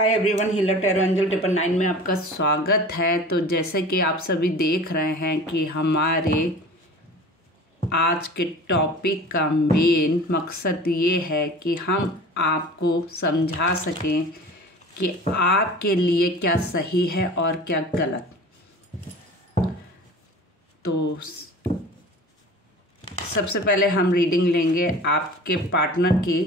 Hi everyone, healer tarot angel 999 में आपका स्वागत है। तो जैसे कि आप सभी देख रहे हैं कि हमारे आज के टॉपिक का मेन मकसद ये है कि हम आपको समझा सकें कि आपके लिए क्या सही है और क्या गलत। तो सबसे पहले हम रीडिंग लेंगे आपके पार्टनर की,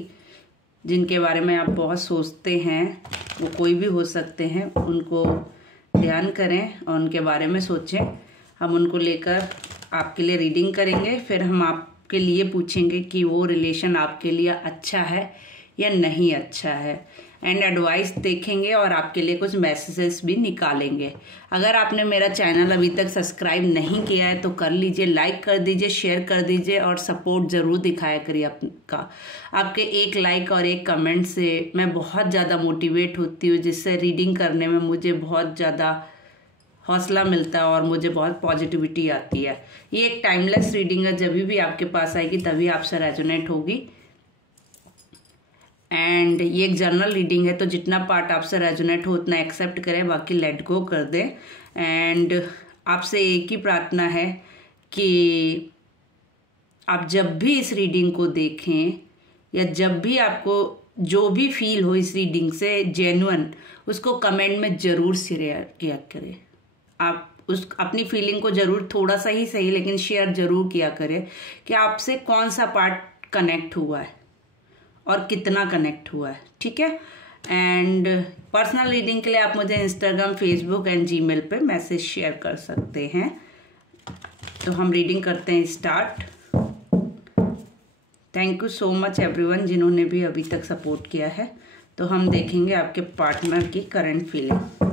जिनके बारे में आप बहुत सोचते हैं। वो कोई भी हो सकते हैं, उनको ध्यान करें और उनके बारे में सोचें। हम उनको लेकर आपके लिए रीडिंग करेंगे, फिर हम आपके लिए पूछेंगे कि वो रिलेशन आपके लिए अच्छा है या नहीं अच्छा है, एंड एडवाइस देखेंगे और आपके लिए कुछ मैसेजेस भी निकालेंगे। अगर आपने मेरा चैनल अभी तक सब्सक्राइब नहीं किया है तो कर लीजिए, लाइक कर दीजिए, शेयर कर दीजिए और सपोर्ट ज़रूर दिखाया करिए आपका। आपके एक लाइक और एक कमेंट से मैं बहुत ज़्यादा मोटिवेट होती हूँ, जिससे रीडिंग करने में मुझे बहुत ज़्यादा हौसला मिलता है और मुझे बहुत पॉजिटिविटी आती है। ये एक टाइमलेस रीडिंग है, जब भी आपके पास आएगी तभी आपसे रेजोनेट होगी। एंड ये एक जर्नल रीडिंग है, तो जितना पार्ट आपसे रेजोनेट हो उतना एक्सेप्ट करें, बाकी लेट गो कर दें। एंड आपसे एक ही प्रार्थना है कि आप जब भी इस रीडिंग को देखें या जब भी आपको जो भी फील हो इस रीडिंग से जेन्युइन, उसको कमेंट में ज़रूर शेयर किया करें। आप उस अपनी फीलिंग को ज़रूर, थोड़ा सा ही सही लेकिन शेयर ज़रूर किया करें कि आपसे कौन सा पार्ट कनेक्ट हुआ है और कितना कनेक्ट हुआ है, ठीक है। एंड पर्सनल रीडिंग के लिए आप मुझे इंस्टाग्राम, फेसबुक एंड जीमेल पे मैसेज शेयर कर सकते हैं। तो हम रीडिंग करते हैं start. Thank you so much everyone जिन्होंने भी अभी तक सपोर्ट किया है। तो हम देखेंगे आपके पार्टनर की करंट फीलिंग।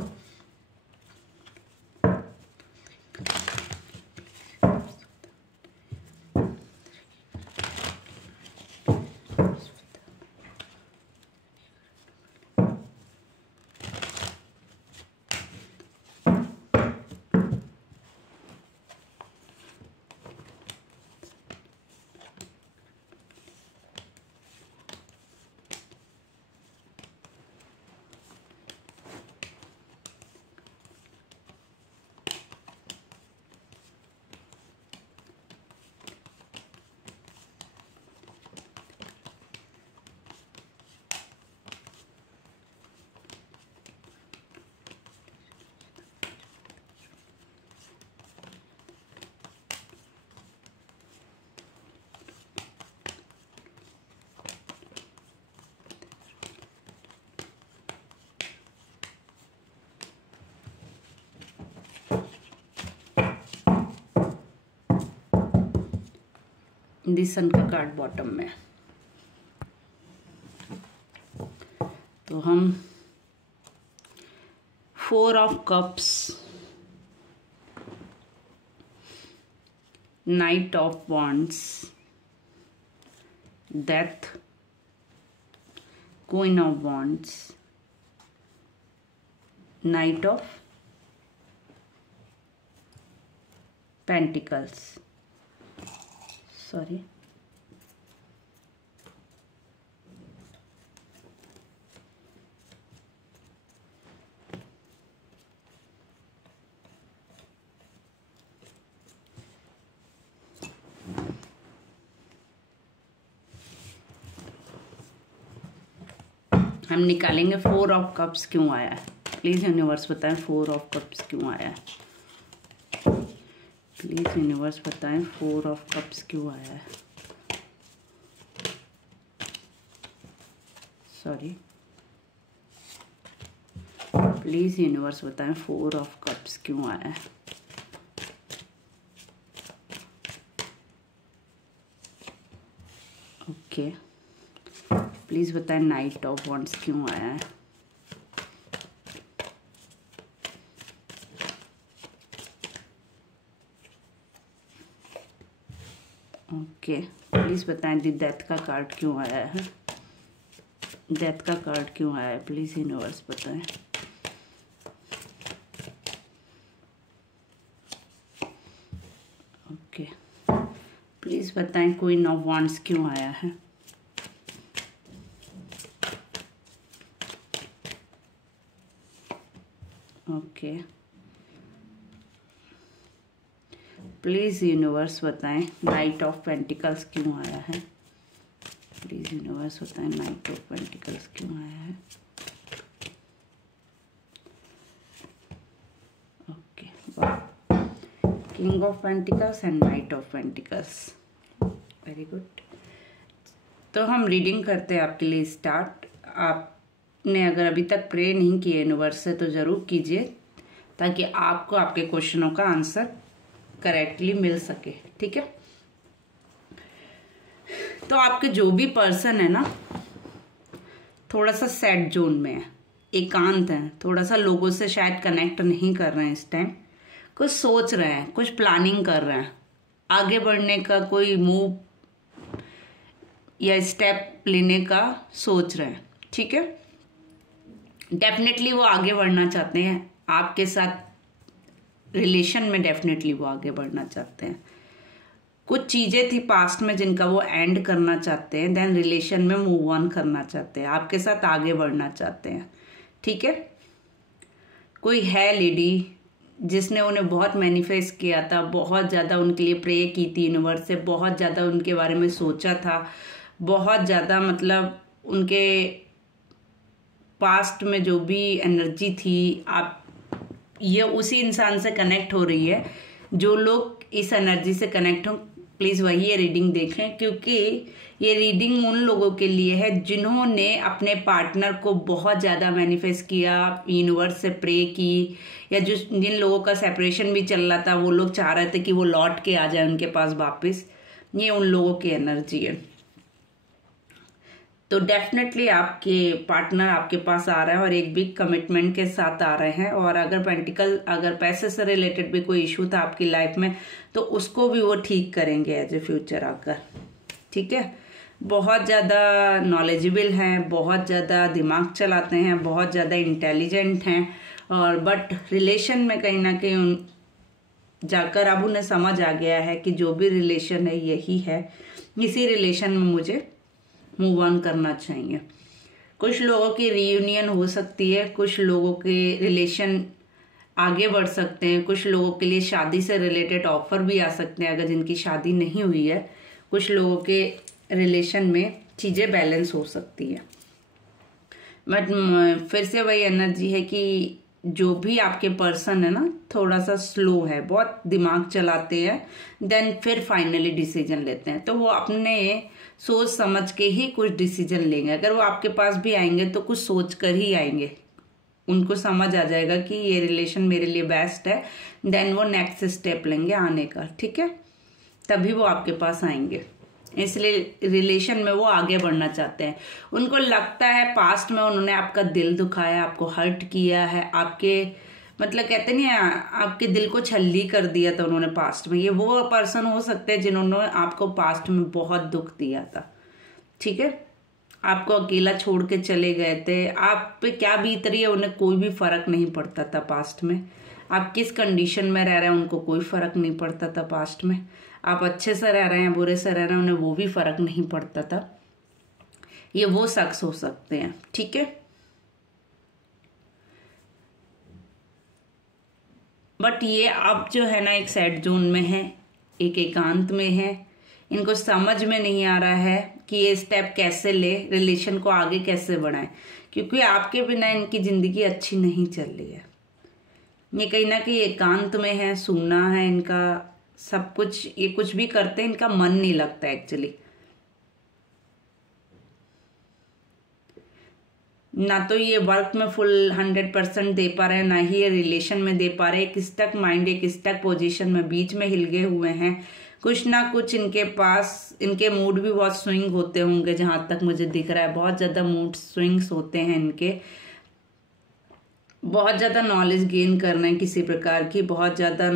दी सन का कार्ड बॉटम में। तो हम 4 of cups, night of wands, death, queen of wands, night of pentacles, sorry, हम निकालेंगे 4 ऑफ कप्स क्यों आया है। प्लीज़ यूनिवर्स बताएं 4 ऑफ कप्स क्यों आया है। प्लीज़ यूनिवर्स बताएं 4 ऑफ कप्स क्यों आया है। सॉरी, प्लीज़ यूनिवर्स बताएं 4 ऑफ कप्स क्यों आया है। ओके, प्लीज़ बताएं नाइट ऑफ वॉन्ड्स क्यों आया है। ओके, प्लीज़ बताएं दी डेथ का कार्ड क्यों आया है। डेथ का कार्ड क्यों आया है, प्लीज़ यूनिवर्स बताएं। ओके, प्लीज़ बताएं क्वीन ऑफ वॉन्ड्स क्यों आया है। ओके, प्लीज़ यूनिवर्स बताएं नाइट ऑफ पेंटिकल्स क्यों आया है। प्लीज़ यूनिवर्स बताएं नाइट ऑफ पेंटिकल्स क्यों आया है। Okay, king of pentacles and night of pentacles, very good. तो हम रीडिंग करते हैं आपके लिए स्टार्ट। आपने अगर अभी तक प्रे नहीं किया यूनिवर्स से तो ज़रूर कीजिए, ताकि आपको आपके क्वेश्चनों का आंसर करेक्टली मिल सके, ठीक है। तो आपके जो भी पर्सन है ना, थोड़ा सा सैड जोन में है, एकांत है, थोड़ा सा लोगों से शायद कनेक्ट नहीं कर रहे हैं इस टाइम, कुछ सोच रहे हैं, कुछ प्लानिंग कर रहे हैं, आगे बढ़ने का कोई मूव या स्टेप लेने का सोच रहे हैं, ठीक है। डेफिनेटली वो आगे बढ़ना चाहते हैं आपके साथ रिलेशन में, डेफिनेटली वो आगे बढ़ना चाहते हैं। कुछ चीज़ें थी पास्ट में जिनका वो एंड करना चाहते हैं, देन रिलेशन में मूव ऑन करना चाहते हैं, आपके साथ आगे बढ़ना चाहते हैं, ठीक है। कोई है लेडी जिसने उन्हें बहुत मैनिफेस्ट किया था, बहुत ज़्यादा उनके लिए प्रे की थी यूनिवर्स से, बहुत ज़्यादा उनके बारे में सोचा था, बहुत ज़्यादा मतलब उनके पास्ट में जो भी एनर्जी थी, आप ये उसी इंसान से कनेक्ट हो रही है। जो लोग इस एनर्जी से कनेक्ट हों, प्लीज़ वही ये रीडिंग देखें, क्योंकि ये रीडिंग उन लोगों के लिए है जिन्होंने अपने पार्टनर को बहुत ज़्यादा मैनिफेस्ट किया, यूनिवर्स से प्रे की, या जिन लोगों का सेपरेशन भी चल रहा था, वो लोग चाह रहे थे कि वो लौट के आ जाए उनके पास वापस। ये उन लोगों की एनर्जी है। तो डेफिनेटली आपके पार्टनर आपके पास आ रहे हैं और एक बिग कमिटमेंट के साथ आ रहे हैं। और अगर पैसे से रिलेटेड भी कोई इशू था आपकी लाइफ में, तो उसको भी वो ठीक करेंगे एज ए फ्यूचर आकर, ठीक है। बहुत ज़्यादा नॉलेजेबल हैं, बहुत ज़्यादा दिमाग चलाते हैं, बहुत ज़्यादा इंटेलिजेंट हैं, और बट रिलेशन में कहीं ना कहीं जाकर अब उन्हें समझ आ गया है कि जो भी रिलेशन है यही है, इसी रिलेशन में मुझे मूव ऑन करना चाहिए। कुछ लोगों की रीयूनियन हो सकती है, कुछ लोगों के रिलेशन आगे बढ़ सकते हैं, कुछ लोगों के लिए शादी से रिलेटेड ऑफर भी आ सकते हैं अगर जिनकी शादी नहीं हुई है। कुछ लोगों के रिलेशन में चीज़ें बैलेंस हो सकती है। बट फिर से वही एनर्जी है कि जो भी आपके पर्सन है ना, थोड़ा सा स्लो है, बहुत दिमाग चलाते हैं, देन फिर फाइनली डिसीजन लेते हैं। तो वो अपने सोच समझ के ही कुछ डिसीजन लेंगे। अगर वो आपके पास भी आएंगे तो कुछ सोच कर ही आएंगे, उनको समझ आ जाएगा कि ये रिलेशन मेरे लिए बेस्ट है, देन वो नेक्स्ट स्टेप लेंगे आने का, ठीक है। तभी वो आपके पास आएंगे, इसलिए रिलेशन में वो आगे बढ़ना चाहते हैं। उनको लगता है पास्ट में उन्होंने आपका दिल दुखाया, आपको हर्ट किया है, आपके मतलब कहते नहीं है, आपके दिल को छल्ली कर दिया था उन्होंने पास्ट में। ये वो पर्सन हो सकते हैं जिन्होंने आपको पास्ट में बहुत दुख दिया था, ठीक है। आपको अकेला छोड़ के चले गए थे, आप पे क्या बीत रही है उन्हें कोई भी फर्क नहीं पड़ता था पास्ट में। आप किस कंडीशन में रह रहे हैं उनको कोई फर्क नहीं पड़ता था पास्ट में। आप अच्छे से रह रहे हैं, बुरे से रह रहे हैं, उन्हें वो भी फर्क नहीं पड़ता था। ये वो शख्स हो सकते हैं, ठीक है। बट ये अब जो है ना, एक सैड जोन में है, एक एकांत में है। इनको समझ में नहीं आ रहा है कि ये स्टेप कैसे ले, रिलेशन को आगे कैसे बढ़ाएं, क्योंकि आपके बिना इनकी जिंदगी अच्छी नहीं चल रही है। ये कहीं ना कहीं एकांत में है, सूना है इनका सब कुछ। ये कुछ भी करते हैं, इनका मन नहीं लगता एक्चुअली। ना तो ये वर्क में फुल 100% दे पा रहे हैं, ना ही ये रिलेशन में दे पा रहे हैं। एक स्टक माइंड, एक स्टक पोजीशन में बीच में हिल गए हुए हैं। कुछ ना कुछ इनके पास, इनके मूड भी बहुत स्विंग होते होंगे, जहां तक मुझे दिख रहा है बहुत ज्यादा मूड स्विंग्स होते हैं इनके। बहुत ज्यादा नॉलेज गेन करना है किसी प्रकार की, बहुत ज्यादा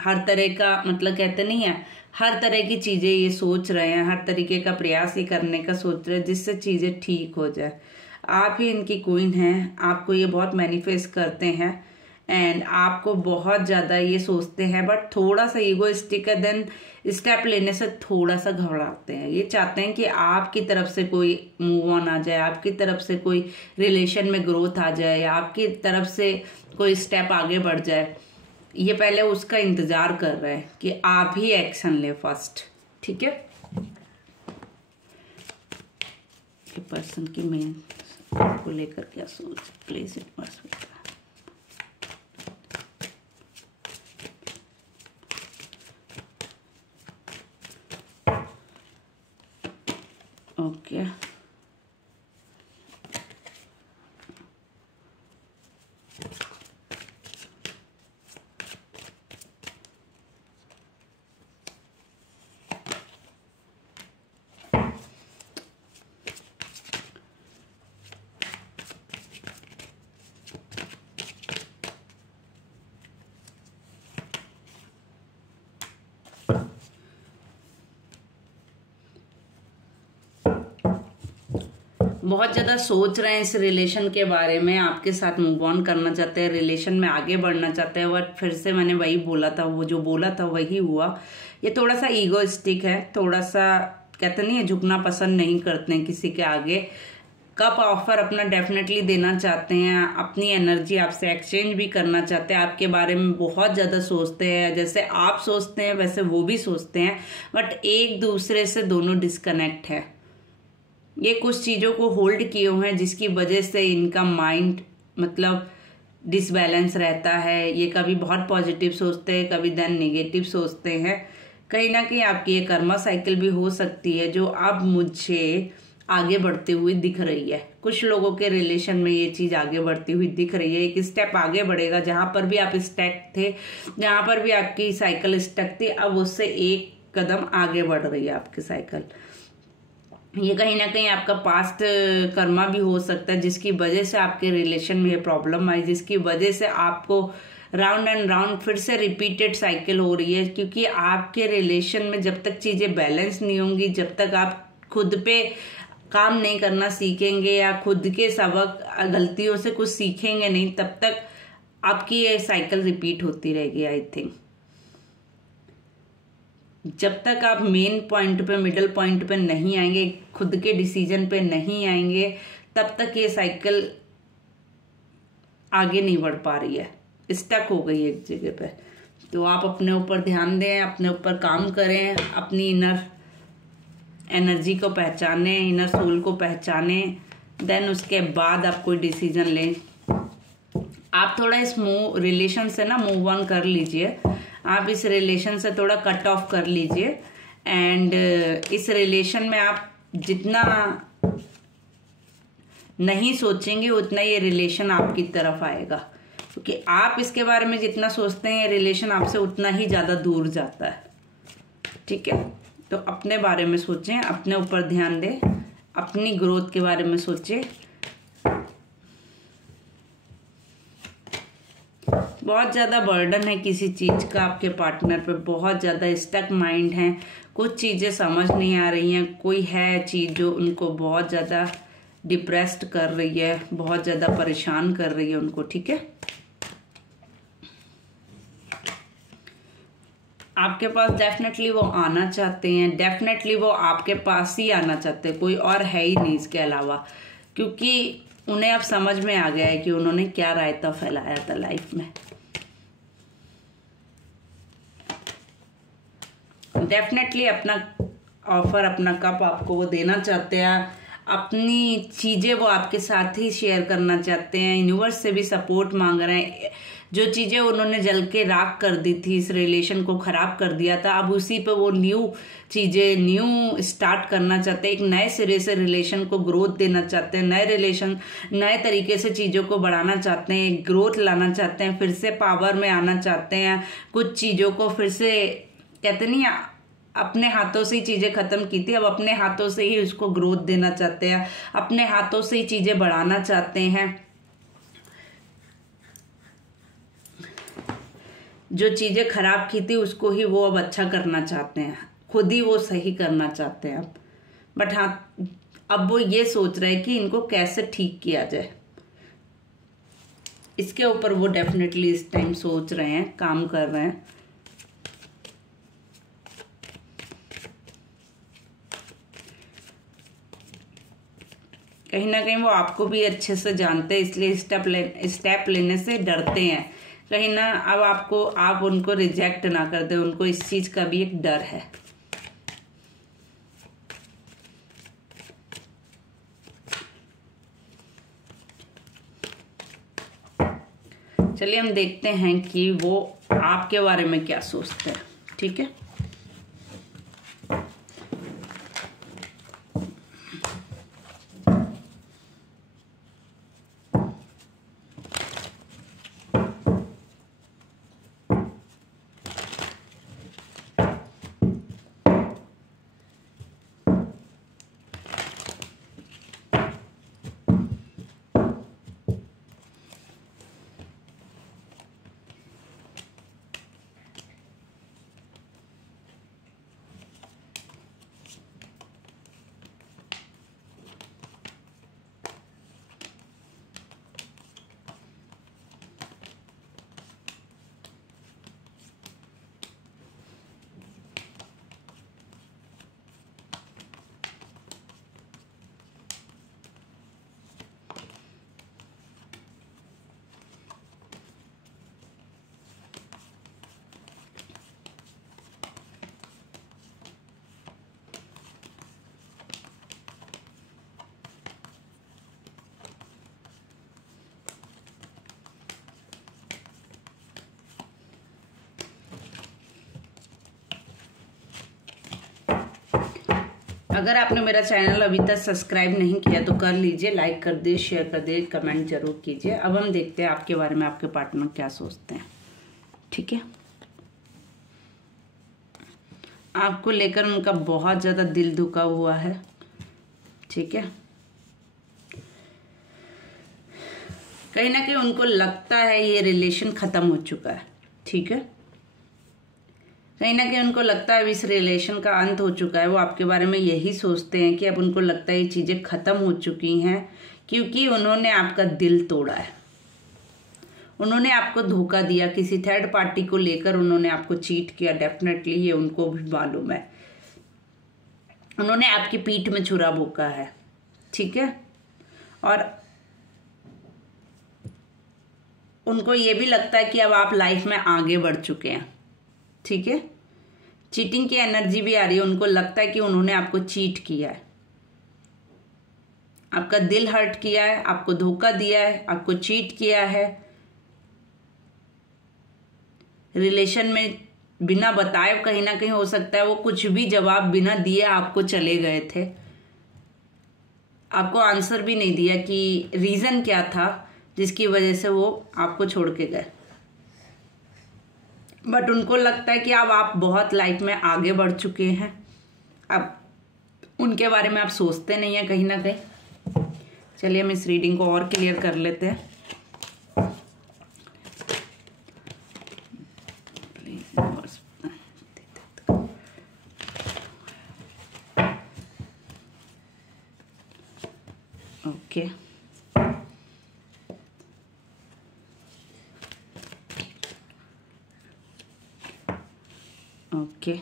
हर तरह का, मतलब कहते नहीं है, हर तरह की चीजें ये सोच रहे हैं, हर तरीके का प्रयास ये करने का सोच रहे हैं जिससे चीजें ठीक हो जाए। आप ही इनकी क्वीन हैं, आपको ये बहुत मैनिफेस्ट करते हैं एंड आपको बहुत ज़्यादा ये सोचते हैं, बट थोड़ा सा ईगोइस्टिक है, देन स्टेप लेने से थोड़ा सा घबराते हैं। ये चाहते हैं कि आपकी तरफ से कोई मूव ऑन आ जाए, आपकी तरफ से कोई रिलेशन में ग्रोथ आ जाए, आपकी तरफ से कोई स्टेप आगे बढ़ जाए। ये पहले उसका इंतजार कर रहे हैं कि आप ही एक्शन ले फर्स्ट। ठीक है, पर्सन की मेन को लेकर क्या सोच, place it must be. Okay, बहुत ज़्यादा सोच रहे हैं इस रिलेशन के बारे में, आपके साथ मूव ऑन करना चाहते हैं, रिलेशन में आगे बढ़ना चाहते हैं, बट फिर से मैंने वही बोला था, वो जो बोला था वही हुआ। ये थोड़ा सा ईगोइस्टिक है, थोड़ा सा कहते नहीं है, झुकना पसंद नहीं करते हैं किसी के आगे। कप ऑफर अपना डेफिनेटली देना चाहते हैं, अपनी एनर्जी आपसे एक्सचेंज भी करना चाहते हैं, आपके बारे में बहुत ज़्यादा सोचते हैं, जैसे आप सोचते हैं वैसे वो भी सोचते हैं, बट एक दूसरे से दोनों डिस्कनेक्ट है। ये कुछ चीज़ों को होल्ड किए हुए हैं जिसकी वजह से इनका माइंड मतलब डिसबैलेंस रहता है। ये कभी बहुत पॉजिटिव सोचते हैं, कभी देन नेगेटिव सोचते हैं। कहीं ना कहीं आपकी ये कर्मा साइकिल भी हो सकती है जो अब मुझे आगे बढ़ते हुए दिख रही है। कुछ लोगों के रिलेशन में ये चीज़ आगे बढ़ती हुई दिख रही है, एक स्टेप आगे बढ़ेगा। जहां पर भी आप स्टक थे, जहां पर भी आपकी साइकिल स्टक थी, अब उससे एक कदम आगे बढ़ रही है आपकी साइकिल। ये कहीं ना कहीं आपका पास्ट कर्मा भी हो सकता है जिसकी वजह से आपके रिलेशन में ये प्रॉब्लम आई, जिसकी वजह से आपको राउंड एंड राउंड फिर से रिपीटेड साइकिल हो रही है। क्योंकि आपके रिलेशन में जब तक चीजें बैलेंस नहीं होंगी, जब तक आप खुद पे काम नहीं करना सीखेंगे या खुद के सबक गलतियों से कुछ सीखेंगे नहीं, तब तक आपकी ये साइकिल रिपीट होती रहेगी। आई थिंक जब तक आप मेन पॉइंट पे, मिडल पॉइंट पे नहीं आएंगे, खुद के डिसीजन पे नहीं आएंगे, तब तक ये साइकिल आगे नहीं बढ़ पा रही है, स्टक हो गई एक जगह पे। तो आप अपने ऊपर ध्यान दें, अपने ऊपर काम करें, अपनी इनर एनर्जी को पहचानें, इनर सोल को पहचानें, देन उसके बाद आप कोई डिसीजन लें। आप थोड़ा इस रिलेशन से ना मूव ऑन कर लीजिए, आप इस रिलेशन से थोड़ा कट ऑफ कर लीजिए। एंड इस रिलेशन में आप जितना नहीं सोचेंगे उतना ये रिलेशन आपकी तरफ आएगा, क्योंकि आप इसके बारे में जितना सोचते हैं रिलेशन आपसे उतना ही ज़्यादा दूर जाता है। ठीक है, तो अपने बारे में सोचें, अपने ऊपर ध्यान दें, अपनी ग्रोथ के बारे में सोचें। बहुत ज़्यादा बर्डन है किसी चीज़ का आपके पार्टनर पे, बहुत ज़्यादा स्टक माइंड है, कुछ चीज़ें समझ नहीं आ रही हैं। कोई है चीज़ जो उनको बहुत ज़्यादा डिप्रेस्ड कर रही है, बहुत ज़्यादा परेशान कर रही है उनको। ठीक है, आपके पास डेफिनेटली वो आना चाहते हैं, डेफिनेटली वो आपके पास ही आना चाहते हैं, कोई और है ही नहीं इसके अलावा। क्योंकि उन्हें अब समझ में आ गया है कि उन्होंने क्या रायता फैलाया था लाइफ में। डेफिनेटली अपना ऑफर, अपना कप आपको वो देना चाहते हैं, अपनी चीजें वो आपके साथ ही शेयर करना चाहते हैं, यूनिवर्स से भी सपोर्ट मांग रहे हैं। जो चीजें उन्होंने जल के राख कर दी थी, इस रिलेशन को खराब कर दिया था, अब उसी पे वो न्यू चीजें, न्यू स्टार्ट करना चाहते हैं। एक नए सिरे से रिलेशन को ग्रोथ देना चाहते हैं, नए रिलेशन, नए तरीके से चीजों को बढ़ाना चाहते हैं, ग्रोथ लाना चाहते हैं, फिर से पावर में आना चाहते हैं। कुछ चीजों को फिर से कहते नहीं, अपने हाथों से ही चीजें खत्म की थी, अब अपने हाथों से ही उसको ग्रोथ देना चाहते हैं, अपने हाथों से ही चीजें बढ़ाना चाहते हैं। जो चीजें खराब की थी उसको ही वो अब अच्छा करना चाहते हैं, खुद ही वो सही करना चाहते हैं अब। बट हाँ, अब वो ये सोच रहे हैं कि इनको कैसे ठीक किया जाए। इसके ऊपर वो डेफिनेटली इस टाइम सोच रहे हैं, काम कर रहे हैं। कहीं ना कहीं वो आपको भी अच्छे से जानते हैं, इसलिए स्टेप लेने से डरते हैं। कहीं ना अब आप उनको रिजेक्ट ना कर दे, उनको इस चीज का भी एक डर है। चलिए हम देखते हैं कि वो आपके बारे में क्या सोचते हैं। ठीक है, अगर आपने मेरा चैनल अभी तक सब्सक्राइब नहीं किया तो कर लीजिए, लाइक कर दे, शेयर कर दे, कमेंट जरूर कीजिए। अब हम देखते हैं आपके बारे में आपके पार्टनर क्या सोचते हैं। ठीक है, आपको लेकर उनका बहुत ज्यादा दिल दुखा हुआ है। ठीक है, कहीं ना कहीं उनको लगता है ये रिलेशन खत्म हो चुका है। ठीक है, कहीं ना कहीं उनको लगता है अब इस रिलेशन का अंत हो चुका है। वो आपके बारे में यही सोचते हैं कि अब उनको लगता है ये चीजें खत्म हो चुकी हैं, क्योंकि उन्होंने आपका दिल तोड़ा है, उन्होंने आपको धोखा दिया, किसी थर्ड पार्टी को लेकर उन्होंने आपको चीट किया। डेफिनेटली ये उनको भी मालूम है, उन्होंने आपकी पीठ में छुरा भोंका है। ठीक है, और उनको ये भी लगता है कि अब आप लाइफ में आगे बढ़ चुके हैं। ठीक है, चीटिंग की एनर्जी भी आ रही है, उनको लगता है कि उन्होंने आपको चीट किया है, आपका दिल हर्ट किया है, आपको धोखा दिया है, आपको चीट किया है। रिलेशन में बिना बताए कहीं ना कहीं हो सकता है वो कुछ भी जवाब बिना दिए आपको चले गए थे, आपको आंसर भी नहीं दिया कि रीजन क्या था जिसकी वजह से वो आपको छोड़ के गए। बट उनको लगता है कि अब आप बहुत लाइफ में आगे बढ़ चुके हैं, अब उनके बारे में आप सोचते नहीं है कहीं ना कहीं। चलिए हम इस रीडिंग को और क्लियर कर लेते हैं। ओके, ओके,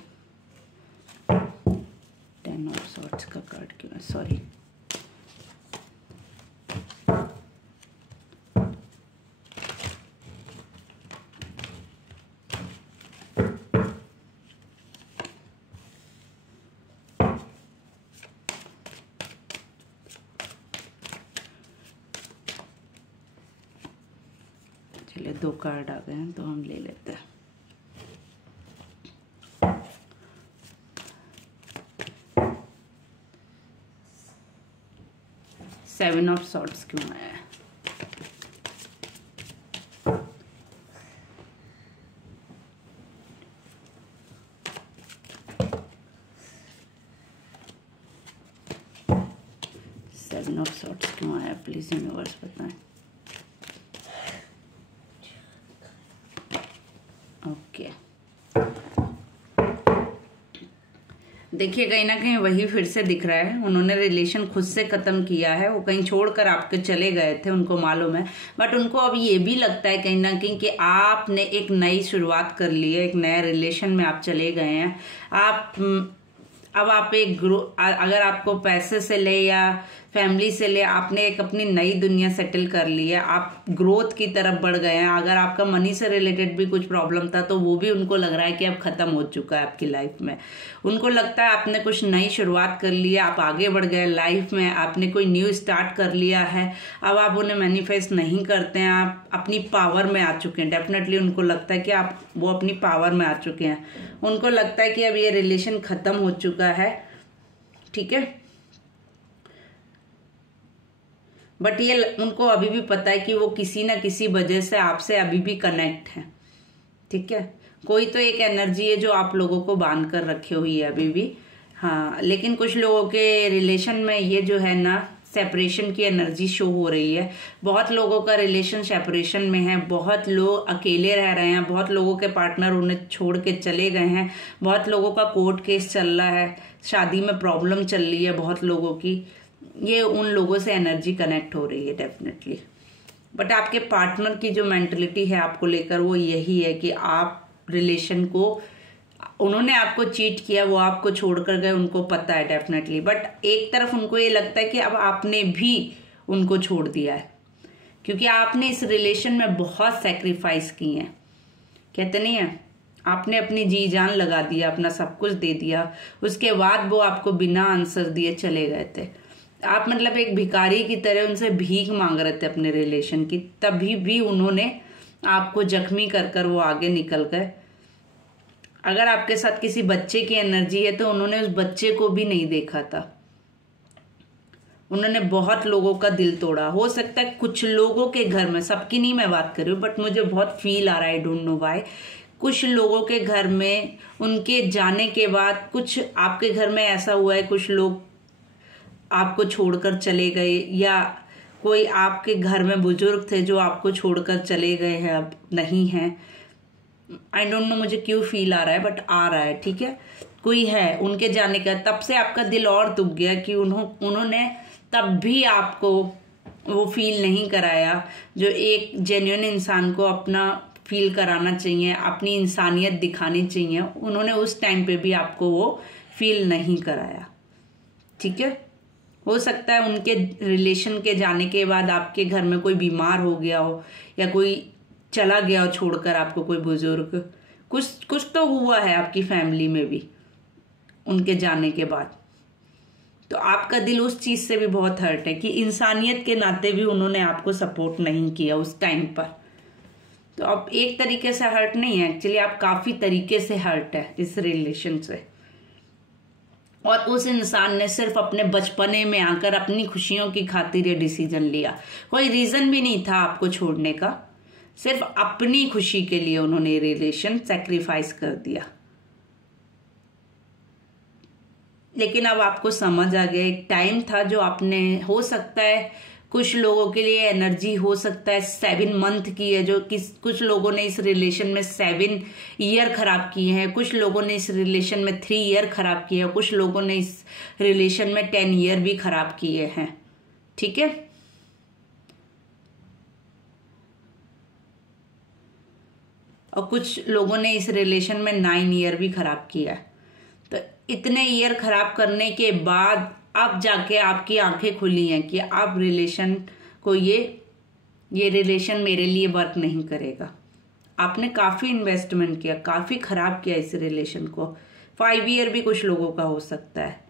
10 ऑफ सॉर्ट्स का कार्ड क्यों, सॉरी, चलिए 2 कार्ड आ गए हैं तो हम ले लेते हैं। सेवन ऑफ सॉर्ट्स क्यों आया है? सेवन ऑफ सॉर्ट्स क्यों आया, प्लीज यूनिवर्स बताएं। ओके, देखिए कहीं ना कहीं वही फिर से दिख रहा है। उन्होंने रिलेशन खुद से खत्म किया है, वो कहीं छोड़कर आपके चले गए थे, उनको मालूम है। बट उनको अब ये भी लगता है कहीं ना कहीं कि आपने एक नई शुरुआत कर ली है, एक नए रिलेशन में आप चले गए हैं। अब आप एक अगर आपको पैसे से ले या फैमिली से ले, आपने एक अपनी नई दुनिया सेटल कर ली है, आप ग्रोथ की तरफ बढ़ गए हैं। अगर आपका मनी से रिलेटेड भी कुछ प्रॉब्लम था तो वो भी उनको लग रहा है कि अब खत्म हो चुका है आपकी लाइफ में। उनको लगता है आपने कुछ नई शुरुआत कर ली है, आप आगे बढ़ गए लाइफ में, आपने कोई न्यू स्टार्ट कर लिया है। अब आप उन्हें मैनिफेस्ट नहीं करते हैं, आप अपनी पावर में आ चुके हैं। डेफिनेटली उनको लगता है कि वो अपनी पावर में आ चुके हैं। उनको लगता है कि अब ये रिलेशन खत्म हो चुका है, ठीक है। बट ये उनको अभी भी पता है कि वो किसी ना किसी वजह से आपसे अभी भी कनेक्ट है, ठीक है। कोई तो एक एनर्जी है जो आप लोगों को बांध कर रखे हुई है अभी भी। हाँ, लेकिन कुछ लोगों के रिलेशन में ये जो है ना, सेपरेशन की एनर्जी शो हो रही है। बहुत लोगों का रिलेशन सेपरेशन में है, बहुत लोग अकेले रह रहे हैं, बहुत लोगों के पार्टनर उन्हें छोड़ के चले गए हैं, बहुत लोगों का कोर्ट केस चल रहा है, शादी में प्रॉब्लम चल रही है बहुत लोगों की। ये उन लोगों से एनर्जी कनेक्ट हो रही है डेफिनेटली। बट आपके पार्टनर की जो मेंटलिटी है आपको लेकर वो यही है कि आप रिलेशन को, उन्होंने आपको चीट किया, वो आपको छोड़कर गए, उनको पता है डेफिनेटली। बट एक तरफ उनको ये लगता है कि अब आपने भी उनको छोड़ दिया है, क्योंकि आपने इस रिलेशन में बहुत सेक्रीफाइस की है। कहते नहीं है, आपने अपनी जी जान लगा दिया, अपना सब कुछ दे दिया, उसके बाद वो आपको बिना आंसर दिए चले गए थे। आप मतलब एक भिखारी की तरह उनसे भीख मांग रहे थे अपने रिलेशन की, तभी भी उन्होंने आपको जख्मी कर कर वो आगे निकल गए। अगर आपके साथ किसी बच्चे की एनर्जी है तो उन्होंने उस बच्चे को भी नहीं देखा था। उन्होंने बहुत लोगों का दिल तोड़ा। हो सकता है कुछ लोगों के घर में, सबकी नहीं मैं बात कर रही हूँ, बट मुझे बहुत फील आ रहा है, आई डोंट नो व्हाई, कुछ लोगों के घर में उनके जाने के बाद कुछ आपके घर में ऐसा हुआ है, कुछ लोग आपको छोड़कर चले गए, या कोई आपके घर में बुजुर्ग थे जो आपको छोड़कर चले गए हैं, अब नहीं है। आई डोंट नो मुझे क्यों फील आ रहा है, बट आ रहा है, ठीक है। कोई है उनके जाने का, तब से आपका दिल और दुख गया कि उन्होंने तब भी आपको वो फील नहीं कराया जो एक जेन्युइन इंसान को अपना फील कराना चाहिए, अपनी इंसानियत दिखानी चाहिए। उन्होंने उस टाइम पे भी आपको वो फील नहीं कराया, ठीक है। हो सकता है उनके रिलेशन के जाने के बाद आपके घर में कोई बीमार हो गया हो, या कोई चला गया हो छोड़कर आपको, कोई बुजुर्ग, कुछ तो हुआ है आपकी फैमिली में भी उनके जाने के बाद। तो आपका दिल उस चीज से भी बहुत हर्ट है कि इंसानियत के नाते भी उन्होंने आपको सपोर्ट नहीं किया उस टाइम पर। तो अब एक तरीके से हर्ट नहीं है, एक्चुअली आप काफी तरीके से हर्ट है इस रिलेशन से। और उस इंसान ने सिर्फ अपने बचपने में आकर अपनी खुशियों की खातिर ये डिसीजन लिया, कोई रीजन भी नहीं था आपको छोड़ने का, सिर्फ अपनी खुशी के लिए उन्होंने रिलेशन सैक्रिफाइस कर दिया। लेकिन अब आपको समझ आ गया, एक टाइम था जो आपने, हो सकता है कुछ लोगों के लिए एनर्जी हो सकता है 7 मंथ की है, जो कुछ लोगों ने इस रिलेशन में 7 ईयर खराब किए हैं, कुछ लोगों ने इस रिलेशन में 3 ईयर खराब किए हैं, कुछ लोगों ने इस रिलेशन में 10 ईयर भी खराब किए हैं, ठीक है। और कुछ लोगों ने इस रिलेशन में 9 ईयर भी खराब किया है। तो इतने ईयर खराब करने के बाद अब जाके आपकी आंखें खुली हैं कि अब रिलेशन को ये रिलेशन मेरे लिए वर्क नहीं करेगा। आपने काफी इन्वेस्टमेंट किया, काफी खराब किया इस रिलेशन को। 5 ईयर भी कुछ लोगों का हो सकता है।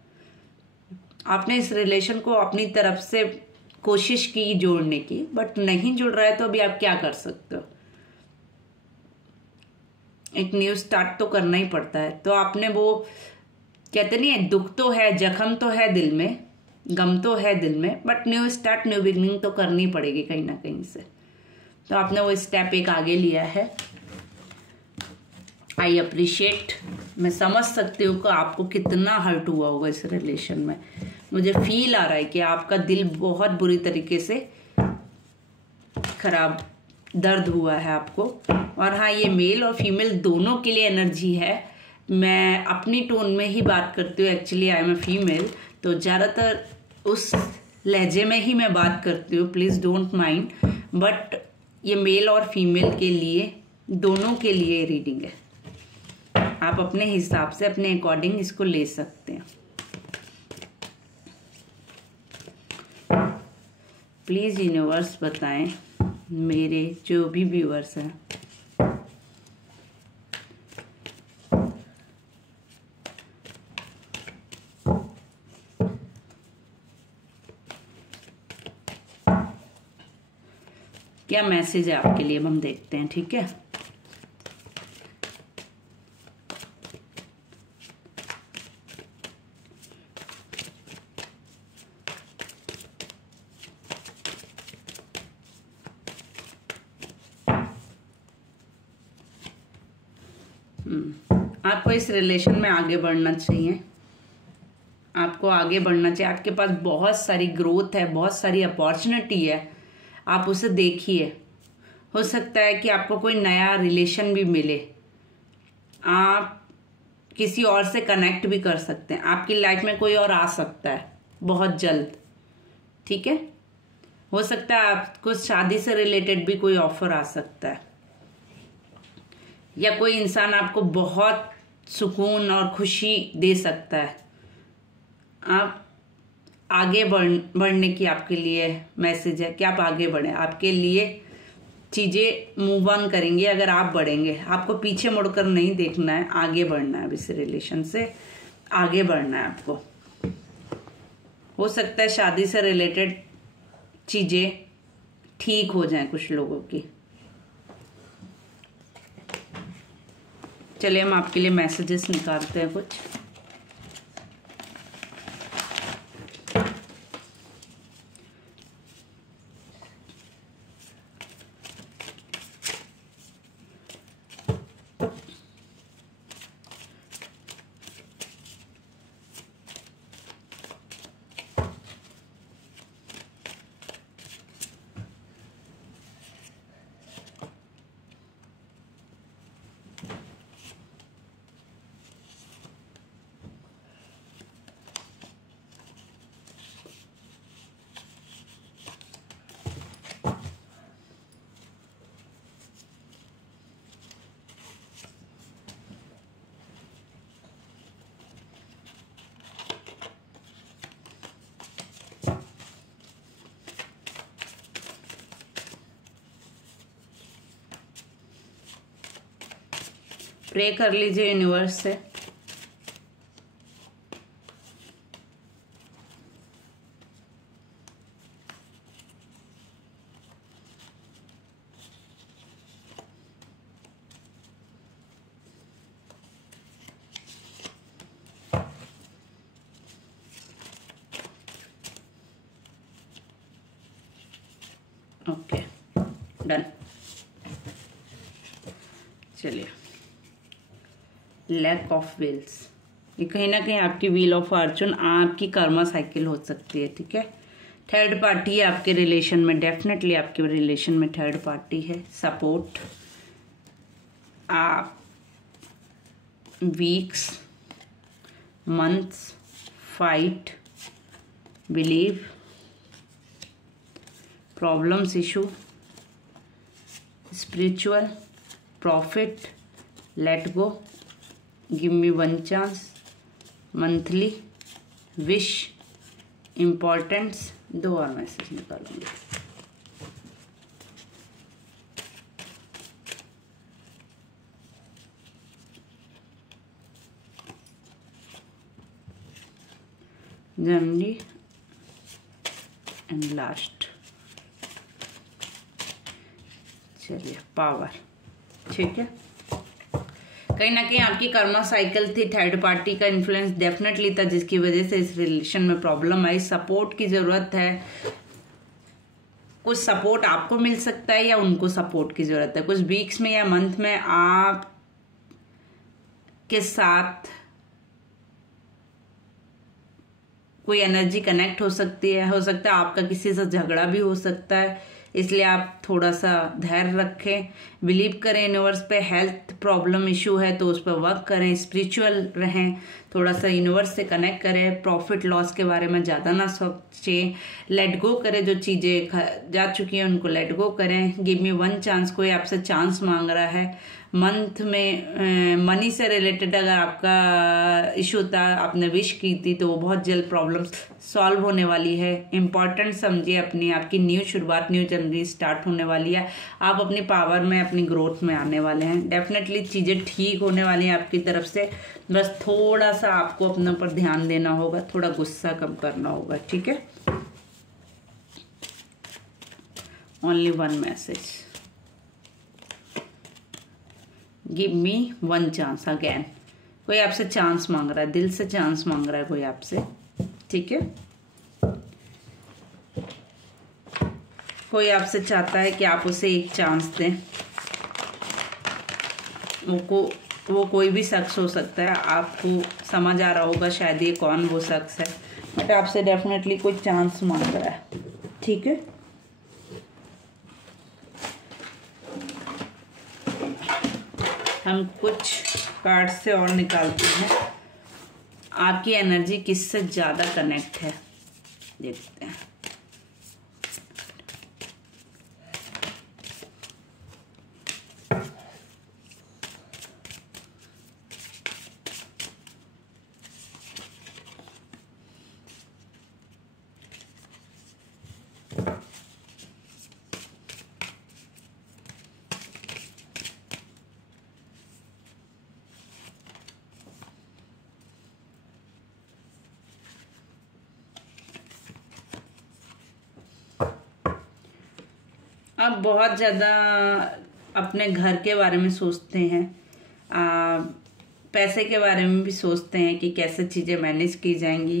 आपने इस रिलेशन को अपनी तरफ से कोशिश की जोड़ने की, बट नहीं जुड़ रहा है, तो अभी आप क्या कर सकते हो। एक न्यू स्टार्ट तो करना ही पड़ता है। तो आपने वो कहते नहीं है, दुख तो है, जख्म तो है दिल में, गम तो है दिल में, but new start, new beginning तो करनी पड़ेगी कहीं ना कहीं से। तो आपने वो स्टेप एक आगे लिया है। I appreciate. मैं समझ सकती हूँ कि आपको कितना हर्ट हुआ होगा इस रिलेशन में। मुझे फील आ रहा है कि आपका दिल बहुत बुरी तरीके से खराब, दर्द हुआ है आपको। और हाँ, ये मेल और फीमेल दोनों के लिए एनर्जी है। मैं अपनी टोन में ही बात करती हूँ, actually I am a female, तो ज़्यादातर उस लहजे में ही मैं बात करती हूँ, प्लीज़ डोंट माइंड। बट ये मेल और फीमेल के लिए, दोनों के लिए रीडिंग है। आप अपने हिसाब से, अपने अकॉर्डिंग इसको ले सकते हैं। प्लीज़ यूनिवर्स बताएं मेरे जो भी व्यूअर्स हैं, क्या मैसेज है आपके लिए, हम देखते हैं। ठीक है, आपको इस रिलेशन में आगे बढ़ना चाहिए, आपको आगे बढ़ना चाहिए। आपके पास बहुत सारी ग्रोथ है, बहुत सारी अपॉर्चुनिटी है, आप उसे देखिए। हो सकता है कि आपको कोई नया रिलेशन भी मिले, आप किसी और से कनेक्ट भी कर सकते हैं, आपकी लाइफ में कोई और आ सकता है बहुत जल्द। ठीक है, हो सकता है आपको शादी से रिलेटेड भी कोई ऑफर आ सकता है, या कोई इंसान आपको बहुत सुकून और खुशी दे सकता है। आप आगे बढ़ने की आपके लिए मैसेज है कि आप आगे बढ़ें, आपके लिए चीज़ें मूव ऑन करेंगे अगर आप बढ़ेंगे। आपको पीछे मुड़कर नहीं देखना है, आगे बढ़ना है। अब इस रिलेशन से आगे बढ़ना है आपको। हो सकता है शादी से रिलेटेड चीज़ें ठीक हो जाएं कुछ लोगों की। चलिए हम आपके लिए मैसेजेस निकालते हैं कुछ। प्रे कर लीजिए यूनिवर्स से। Okay, done. चलिए, लैक ऑफ व्हील्स, ये कहीं ना कहीं आपकी व्हील ऑफ फॉर्चून, आपकी कर्मा साइकिल हो सकती है। ठीक है, थर्ड पार्टी है आपके रिलेशन में, डेफिनेटली आपके रिलेशन में थर्ड पार्टी है। सपोर्ट, आप weeks, months, fight, believe, problems, issue, spiritual, profit, let go, give me one chance, monthly, wish, importance. 2 और मैसेज निकालूंगी। Gemini and last. चलिए, पावर। ठीक है, कहीं ना कहीं आपकी कर्मा साइकिल थी, थर्ड पार्टी का इन्फ्लुएंस डेफिनेटली था, जिसकी वजह से इस रिलेशन में प्रॉब्लम आई। सपोर्ट की जरूरत है, कुछ सपोर्ट आपको मिल सकता है या उनको सपोर्ट की जरूरत है। कुछ वीक्स में या मंथ में आप के साथ कोई एनर्जी कनेक्ट हो सकती है। हो सकता है आपका किसी से झगड़ा भी हो सकता है, इसलिए आप थोड़ा सा धैर्य रखें, बिलीव करें यूनिवर्स पे। हेल्थ प्रॉब्लम इशू है तो उस पर वर्क करें, स्पिरिचुअल रहें, थोड़ा सा यूनिवर्स से कनेक्ट करें, प्रॉफिट लॉस के बारे में ज़्यादा ना सोचें, लेट गो करें, जो चीज़ें जा चुकी हैं उनको लेट गो करें। गिव मी वन चांस, कोई आपसे चांस मांग रहा है मंथ में मनी से रिलेटेड, अगर आपका इशू था, आपने विश की थी, तो वो बहुत जल्द प्रॉब्लम सॉल्व होने वाली है। इम्पॉर्टेंट समझिए अपनी, आपकी न्यू शुरुआत, न्यू जर्नी स्टार्ट होने वाली है। आप अपनी पावर में, अपनी ग्रोथ में आने वाले हैं। डेफिनेटली चीज़ें ठीक होने वाली हैं आपकी तरफ से, बस थोड़ा सा आपको अपने ऊपर ध्यान देना होगा, थोड़ा गुस्सा कम करना होगा, ठीक है। Only one message, give me one chance again. कोई आपसे चांस मांग रहा है, दिल से चांस मांग रहा है कोई आपसे, ठीक है। कोई आपसे चाहता है कि आप उसे एक चांस दें। वो कोई भी शख्स हो सकता है, आपको समझ आ रहा होगा शायद ये कौन वो शख्स है, बट आपसे डेफिनेटली कोई चांस मांग रहा है, ठीक है। हम कुछ कार्ड से और निकालते हैं, आपकी एनर्जी किससे ज़्यादा कनेक्ट है, देखते हैं। आप बहुत ज़्यादा अपने घर के बारे में सोचते हैं, पैसे के बारे में भी सोचते हैं कि कैसे चीज़ें मैनेज की जाएंगी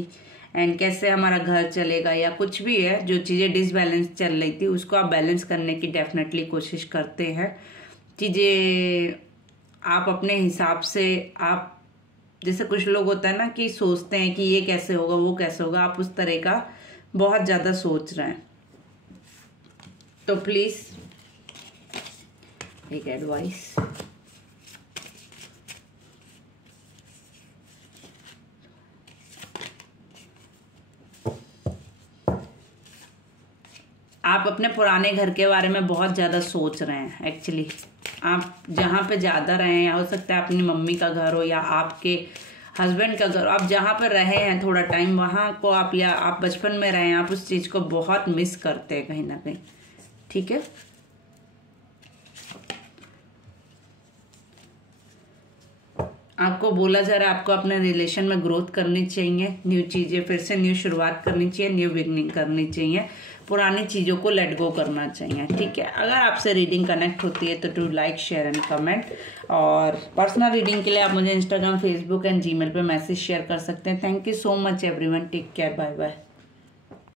एंड कैसे हमारा घर चलेगा, या कुछ भी है जो चीज़ें डिसबैलेंस चल रही थी उसको आप बैलेंस करने की डेफिनेटली कोशिश करते हैं। चीज़ें आप अपने हिसाब से, आप जैसे कुछ लोग होता है ना कि सोचते हैं कि ये कैसे होगा, वो कैसे होगा, आप उस तरह का बहुत ज़्यादा सोच रहे हैं। तो प्लीज एक एडवाइस, आप अपने पुराने घर के बारे में बहुत ज़्यादा सोच रहे हैं। एक्चुअली आप जहाँ पे ज़्यादा रहे हैं, हो सकता है अपनी मम्मी का घर हो या आपके हस्बैंड का घर, आप जहाँ पर रहे हैं थोड़ा टाइम, वहाँ को आप, या आप बचपन में रहे हैं, आप उस चीज़ को बहुत मिस करते हैं कहीं ना कहीं, ठीक है। आपको बोला जा रहा है आपको अपने रिलेशन में ग्रोथ करनी चाहिए, न्यू चीज़ें, फिर से न्यू शुरुआत करनी चाहिए, न्यू बिगनिंग करनी चाहिए, पुरानी चीज़ों को लेट गो करना चाहिए, ठीक है। अगर आपसे रीडिंग कनेक्ट होती है तो do like, share and comment. और पर्सनल रीडिंग के लिए आप मुझे इंस्टाग्राम, फेसबुक एंड जीमेल पे मैसेज शेयर कर सकते हैं। Thank you so much everyone, take care, bye bye.